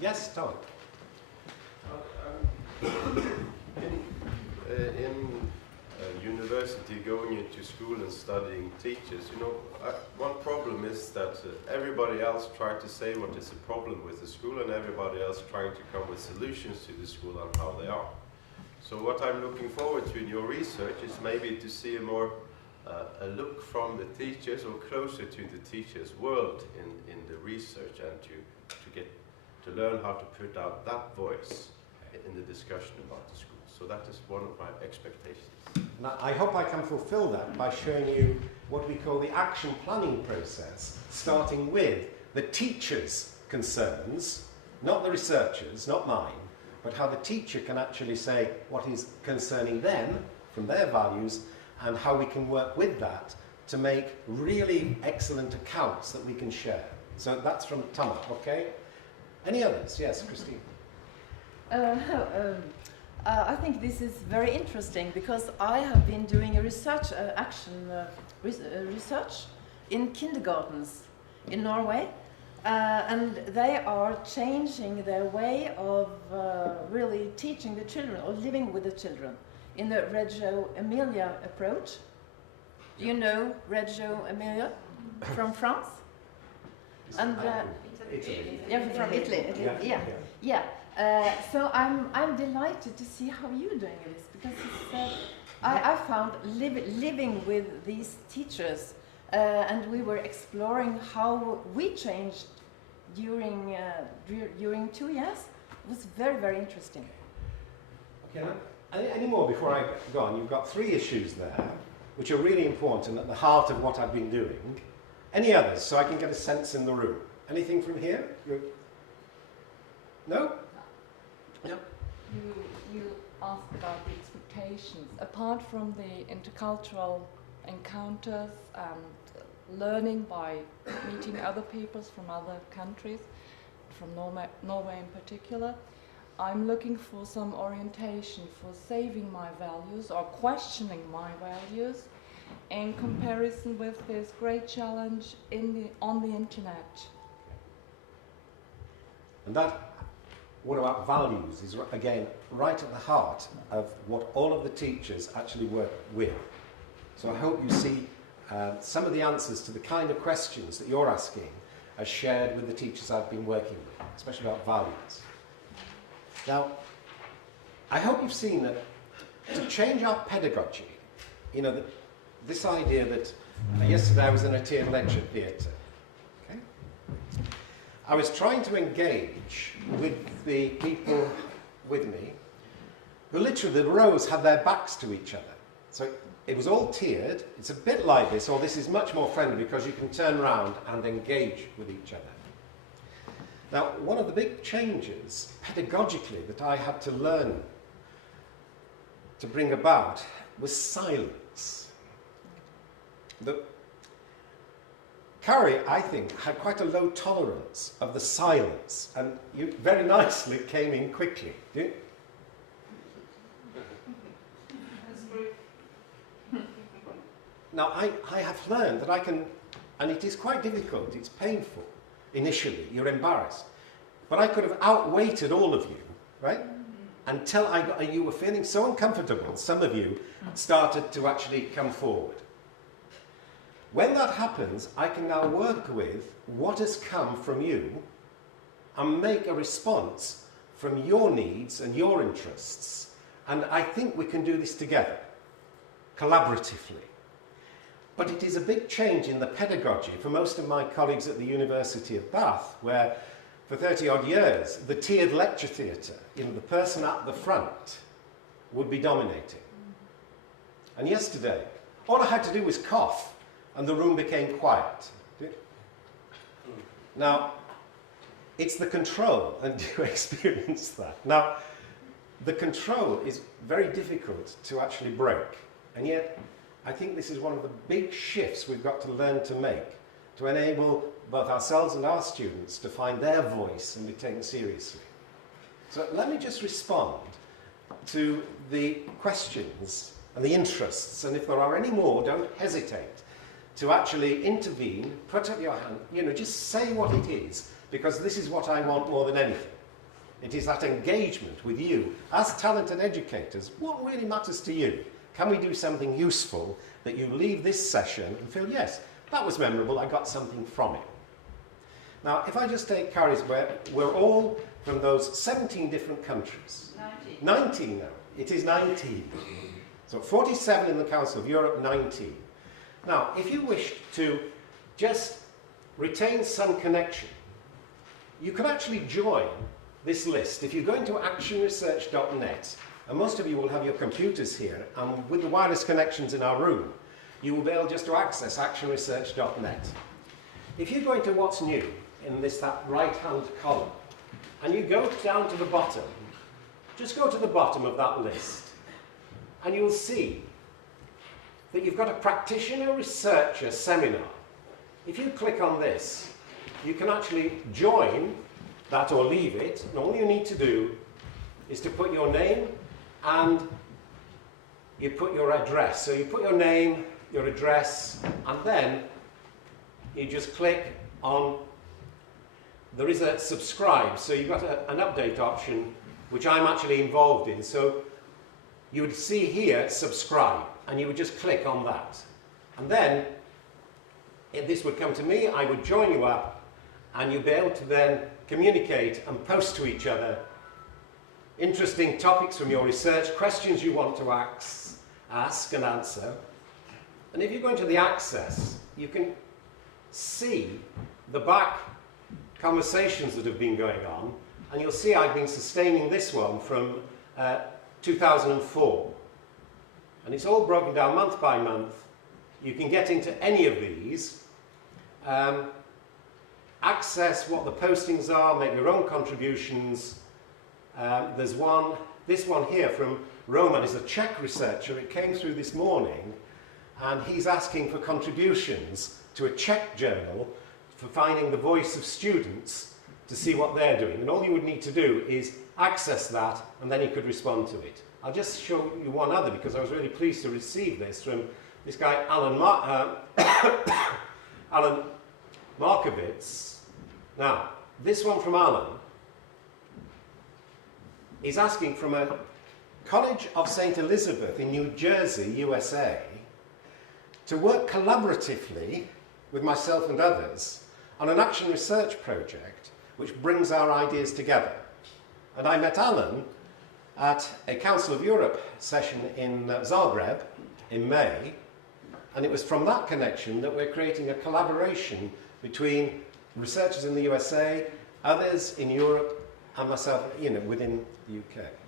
Yes, Tom. In university, going into school and studying teachers, you know, one problem is that everybody else tries to say what is the problem with the school, and everybody else trying to come with solutions to the school and how they are. So what I'm looking forward to in your research is maybe to see a more a look from the teachers, or closer to the teachers' world in the research, and to learn how to put out that voice in the discussion about the school. So that is one of my expectations. Now, I hope I can fulfill that by showing you what we call the action planning process, starting with the teachers' concerns, not the researchers, not mine, but how the teacher can actually say what is concerning them from their values, and how we can work with that to make really excellent accounts that we can share. So that's from Tama, okay? Any others? Yes, Christine. I think this is very interesting, because I have been doing a research research in kindergartens in Norway, and they are changing their way of really teaching the children, or living with the children, in the Reggio Emilia approach. Do you know Reggio Emilia from France? And Italy. yeah, from Italy. Yeah. So I'm delighted to see how you're doing this, because I found living with these teachers, and we were exploring how we changed during 2 years. It was very, very interesting. Okay. Any more before I go on? You've got 3 issues there, which are really important at the heart of what I've been doing. Any others, so I can get a sense in the room? Anything from here? No? No. You asked about the expectations. Apart from the intercultural encounters and learning by meeting other peoples from other countries, from Norway in particular, I'm looking for some orientation for saving my values or questioning my values in comparison with this great challenge on the internet. And that, what about values, is again right at the heart of what all of the teachers actually work with. So I hope you see some of the answers to the kind of questions that you're asking are shared with the teachers I've been working with, especially about values. Now, I hope you've seen that to change our pedagogy, you know, this idea that yesterday I was in a tiered lecture theatre. Okay? I was trying to engage with the people with me who literally, the rows had their backs to each other. So it was all tiered. It's a bit like this, or this is much more friendly because you can turn around and engage with each other. Now, one of the big changes pedagogically that I had to learn to bring about was silence. Carrie, I think, had quite a low tolerance of the silence, and you very nicely came in quickly. Didn't you? Now, I have learned that I can, and it is quite difficult, it's painful. Initially, you're embarrassed. But I could have outweighted all of you, right? Until you were feeling so uncomfortable, some of you started to actually come forward. When that happens, I can now work with what has come from you and make a response from your needs and your interests. And I think we can do this together, collaboratively. But it is a big change in the pedagogy for most of my colleagues at the University of Bath, where for 30-odd years, the tiered lecture theatre, you know, the person at the front would be dominating. And yesterday, all I had to do was cough, and the room became quiet. Now, it's the control, and you experience that. Now, the control is very difficult to actually break, and yet I think this is one of the big shifts we've got to learn to make to enable both ourselves and our students to find their voice and be taken seriously. So let me just respond to the questions and the interests, and if there are any more, don't hesitate to actually intervene, put up your hand, you know, just say what it is, because this is what I want more than anything. It is that engagement with you as talented educators. What really matters to you? Can we do something useful that you leave this session and feel, yes, that was memorable, I got something from it. Now, if I just take Carrie's, we're all from those 17 different countries. 19 now. It is 19. So 47 in the Council of Europe, 19. Now, if you wish to just retain some connection, you can actually join this list. If you go into actionresearch.net, and most of you will have your computers here, and with the wireless connections in our room, you will be able just to access actionresearch.net. If you go into what's new in that right-hand column, and you go down to the bottom, just go to the bottom of that list, and you'll see that you've got a practitioner researcher seminar. If you click on this, you can actually join that or leave it, and all you need to do is to put your name and you put your address. So you put your name, your address, and then you just click on, there is a subscribe, so you've got an update option, which I'm actually involved in. So you would see here, subscribe, and you would just click on that. And then, if this would come to me, I would join you up, and you'd be able to then communicate and post to each other interesting topics from your research, questions you want to ask and answer. And if you go into the access, you can see the back conversations that have been going on, and you'll see I've been sustaining this one from 2004. And it's all broken down month by month. You can get into any of these, access what the postings are, make your own contributions. There's this one here from Roman is a Czech researcher. It came through this morning, and he's asking for contributions to a Czech journal for finding the voice of students to see what they're doing. And all you would need to do is access that, and then you could respond to it. I'll just show you one other, because I was really pleased to receive this from this guy, Alan Markovitz. Now, this one from Alan is asking from a College of St. Elizabeth in New Jersey, USA, to work collaboratively with myself and others on an action research project which brings our ideas together. And I met Alan at a Council of Europe session in Zagreb in May, and it was from that connection that we're creating a collaboration between researchers in the USA, others in Europe, and myself, within the UK.